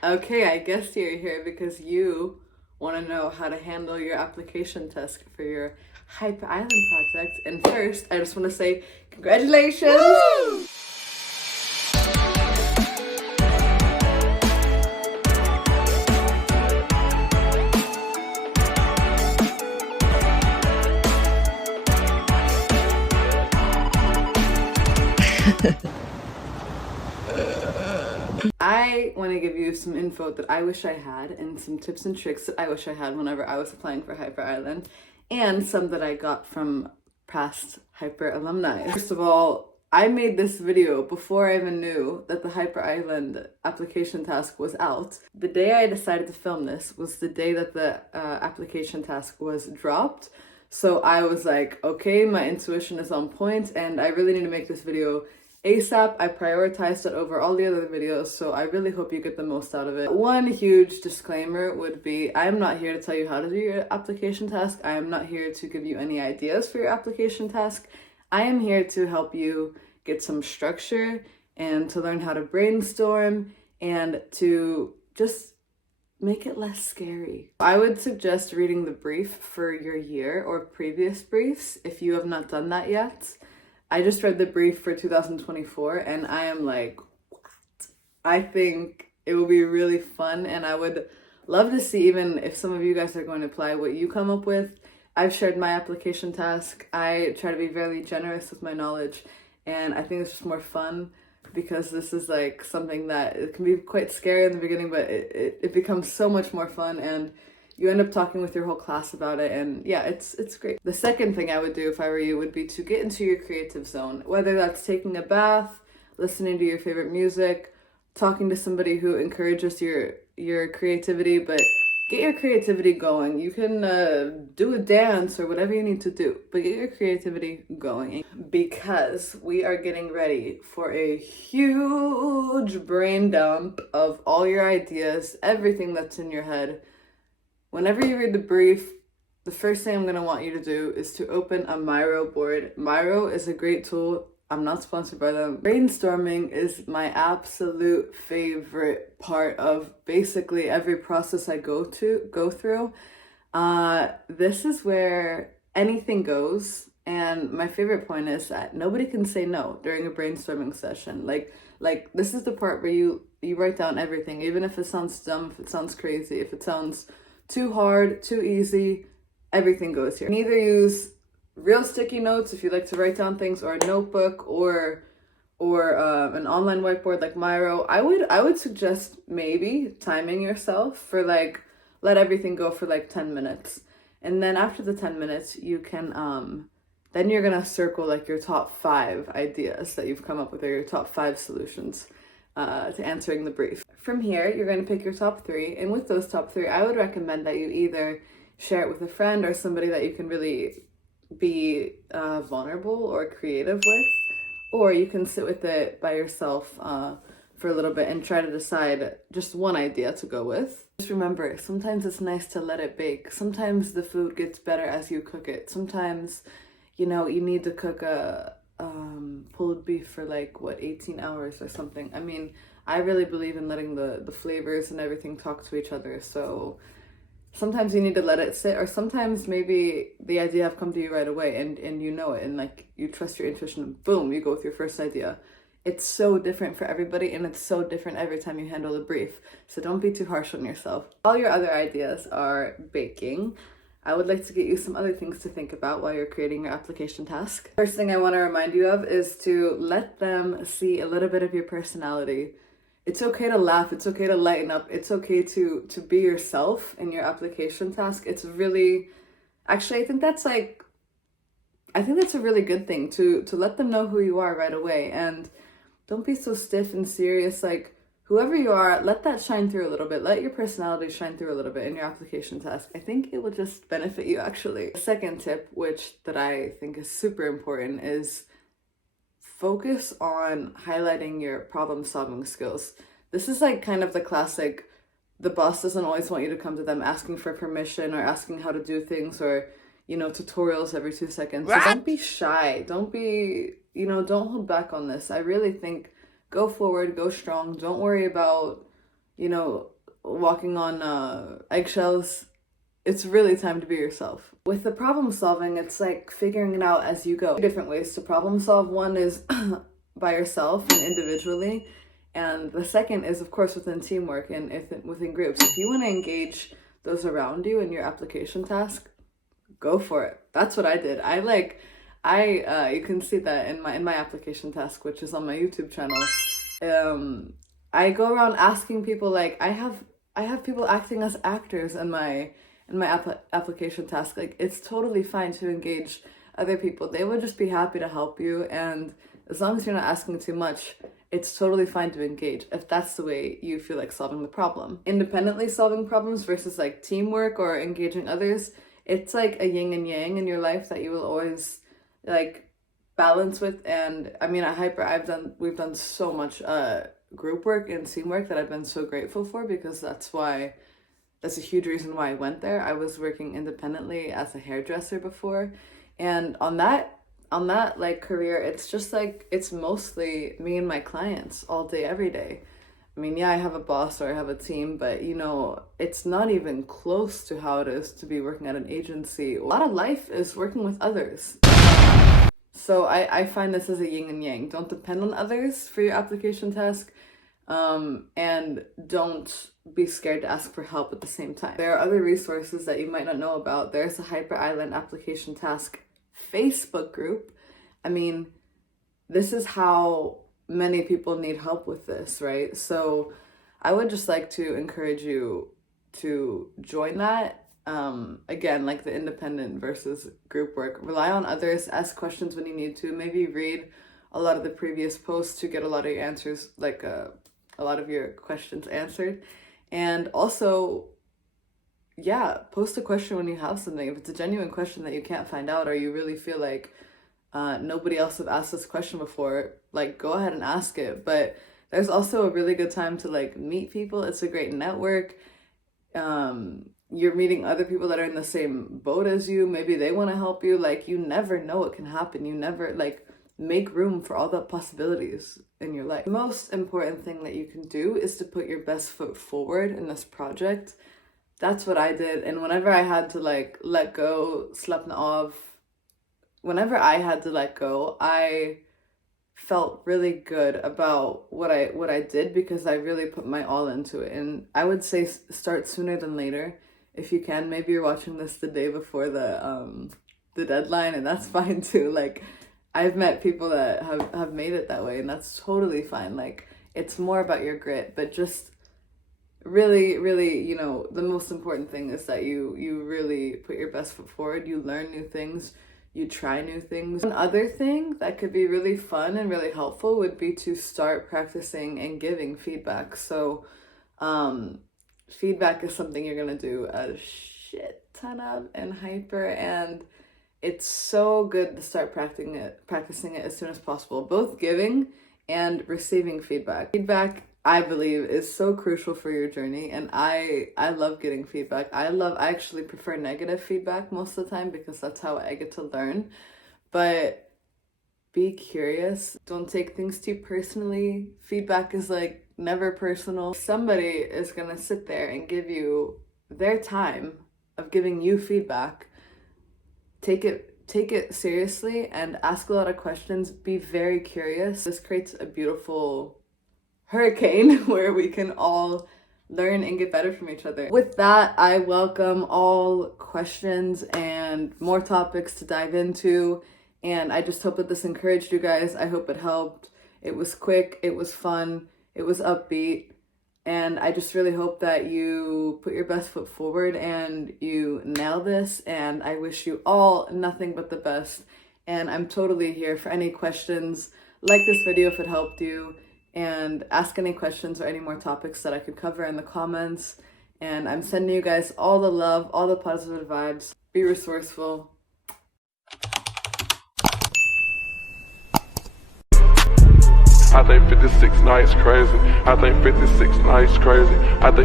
Okay, I guess you're here because you want to know how to handle your application task for your Hyper Island project. And first, I just want to say congratulations! Woo! I want to give you some info that I wish I had and some tips and tricks that I wish I had whenever I was applying for Hyper Island, and some that I got from past Hyper alumni. First of all, I made this video before I even knew that the Hyper Island application task was out. The day I decided to film this was the day that the application task was dropped. So I was like, okay, my intuition is on point and I really need to make this video ASAP. I prioritized it over all the other videos, so I really hope you get the most out of it. One huge disclaimer would be, I'm not here to tell you how to do your application task. I am not here to give you any ideas for your application task. I am here to help you get some structure and to learn how to brainstorm and to just make it less scary. I would suggest reading the brief for your year or previous briefs if you have not done that yet. I just read the brief for 2024 and I am like, what? I think it will be really fun and I would love to see, even if some of you guys are going to apply, what you come up with. I've shared my application task. I try to be very generous with my knowledge and I think it's just more fun because this is like something that it can be quite scary in the beginning, but it becomes so much more fun and you end up talking with your whole class about it, and yeah, it's great. The second thing I would do if I were you would be to get into your creative zone, whether that's taking a bath, listening to your favorite music, talking to somebody who encourages your creativity, but get your creativity going. You can do a dance or whatever you need to do, but get your creativity going because we are getting ready for a huge brain dump of all your ideas, everything that's in your head. Whenever you read the brief, the first thing I'm going to want you to do is to open a Miro board. Miro is a great tool. I'm not sponsored by them. Brainstorming is my absolute favorite part of basically every process I go through. This is where anything goes. And my favorite point is that nobody can say no during a brainstorming session. Like this is the part where you write down everything, even if it sounds dumb, if it sounds crazy, if it sounds too hard, too easy, everything goes here. You can either use real sticky notes if you like to write down things, or a notebook, or an online whiteboard like Miro. I would suggest maybe timing yourself for like, let everything go for like 10 minutes. And then after the 10 minutes, you can, then you're gonna circle like your top 5 ideas that you've come up with, or your top 5 solutions to answering the brief. From here, you're going to pick your top 3, and with those top 3, I would recommend that you either share it with a friend or somebody that you can really be vulnerable or creative with, or you can sit with it by yourself for a little bit and try to decide just one idea to go with. Just remember, sometimes it's nice to let it bake. Sometimes the food gets better as you cook it. Sometimes, you need to cook a pulled beef for like 18 hours or something. I mean, I really believe in letting the flavors and everything talk to each other, so sometimes you need to let it sit, or sometimes maybe the idea have come to you right away and you know it, and like you trust your intuition and boom, you go with your first idea. It's so different for everybody and it's so different every time you handle the brief, so don't be too harsh on yourself. All your other ideas are baking. I would like to get you some other things to think about while you're creating your application task. First thing I want to remind you of is to let them see a little bit of your personality. It's okay to laugh, it's okay to lighten up, it's okay to be yourself in your application task. It's really, actually, I think that's a really good thing to let them know who you are right away, and don't be so stiff and serious. Like, whoever you are, let that shine through a little bit. Let your personality shine through a little bit in your application task. I think it will just benefit you, actually. The second tip, that I think is super important, is focus on highlighting your problem-solving skills. This is like kind of the classic, the boss doesn't always want you to come to them asking for permission or asking how to do things, or, tutorials every 2 seconds. So don't be shy. Don't be, don't hold back on this. I really think go forward, go strong. Don't worry about you know, walking on eggshells. It's really time to be yourself. With the problem solving, it's like figuring it out as you go. Two different ways to problem solve. One is by yourself and individually, and the second is, of course, within teamwork and within groups. If you want to engage those around you in your application task, go for it. That's what I did. You can see that in my application task, which is on my YouTube channel. I go around asking people, like, I have people acting as actors in my application task. Like, it's totally fine to engage other people. They would just be happy to help you, and as long as you're not asking too much, it's totally fine to engage if that's the way you feel like solving the problem. Independently solving problems versus like teamwork or engaging others, it's like a yin and yang in your life that you will always like balance with. And I mean, at Hyper, we've done so much group work and teamwork that I've been so grateful for, because that's a huge reason why I went there. I was working independently as a hairdresser before, and on that like career, it's just like, it's mostly me and my clients all day, every day. I mean, yeah, I have a boss or I have a team, but you know, it's not even close to how it is to be working at an agency. A lot of life is working with others. So I find this as a yin and yang. Don't depend on others for your application task, and don't be scared to ask for help at the same time. There are other resources that you might not know about. There's a Hyper Island application task Facebook group. I mean, this is how many people need help with this, right? So I would just like to encourage you to join that. Again, like the independent versus group work. Rely on others, ask questions when you need to, maybe read a lot of the previous posts to get a lot of your answers, like a lot of your questions answered. And also, yeah, post a question when you have something. If it's a genuine question that you can't find out, or you really feel like nobody else have asked this question before, like, go ahead and ask it. But there's also a really good time to like meet people. It's a great network. You're meeting other people that are in the same boat as you. Maybe they want to help you. Like, you never know what can happen. You never, like, make room for all the possibilities in your life. The most important thing that you can do is to put your best foot forward in this project. That's what I did. And whenever I had to like let go, whenever I had to let go, I felt really good about what I did, because I really put my all into it. And I would say start sooner than later if you can. Maybe you're watching this the day before the deadline, and that's fine too. Like, I've met people that have made it that way, and that's totally fine. Like, it's more about your grit, but just really, really, you know, the most important thing is that you really put your best foot forward. You learn new things, you try new things. One other thing that could be really fun and really helpful would be to start practicing and giving feedback. So feedback is something you're gonna do a shit ton of in Hyper, and it's so good to start practicing it as soon as possible, both giving and receiving feedback. Feedback, I believe, is so crucial for your journey, and I love getting feedback. I actually prefer negative feedback most of the time, because that's how I get to learn. But be curious. Don't take things too personally. Feedback is like never personal. Somebody is gonna sit there and give you their time of giving you feedback. Take it seriously and ask a lot of questions. Be very curious. This creates a beautiful hurricane where we can all learn and get better from each other. With that, I welcome all questions and more topics to dive into, and I just hope that this encouraged you guys. I hope it helped. It was quick, it was fun, it was upbeat, and I just really hope that you put your best foot forward and you nail this, and I wish you all nothing but the best. And I'm totally here for any questions. Like this video if it helped you, and ask any questions or any more topics that I could cover in the comments. And I'm sending you guys all the love, all the positive vibes. Be resourceful. I think 56 nights crazy. I think 56 nights crazy. I think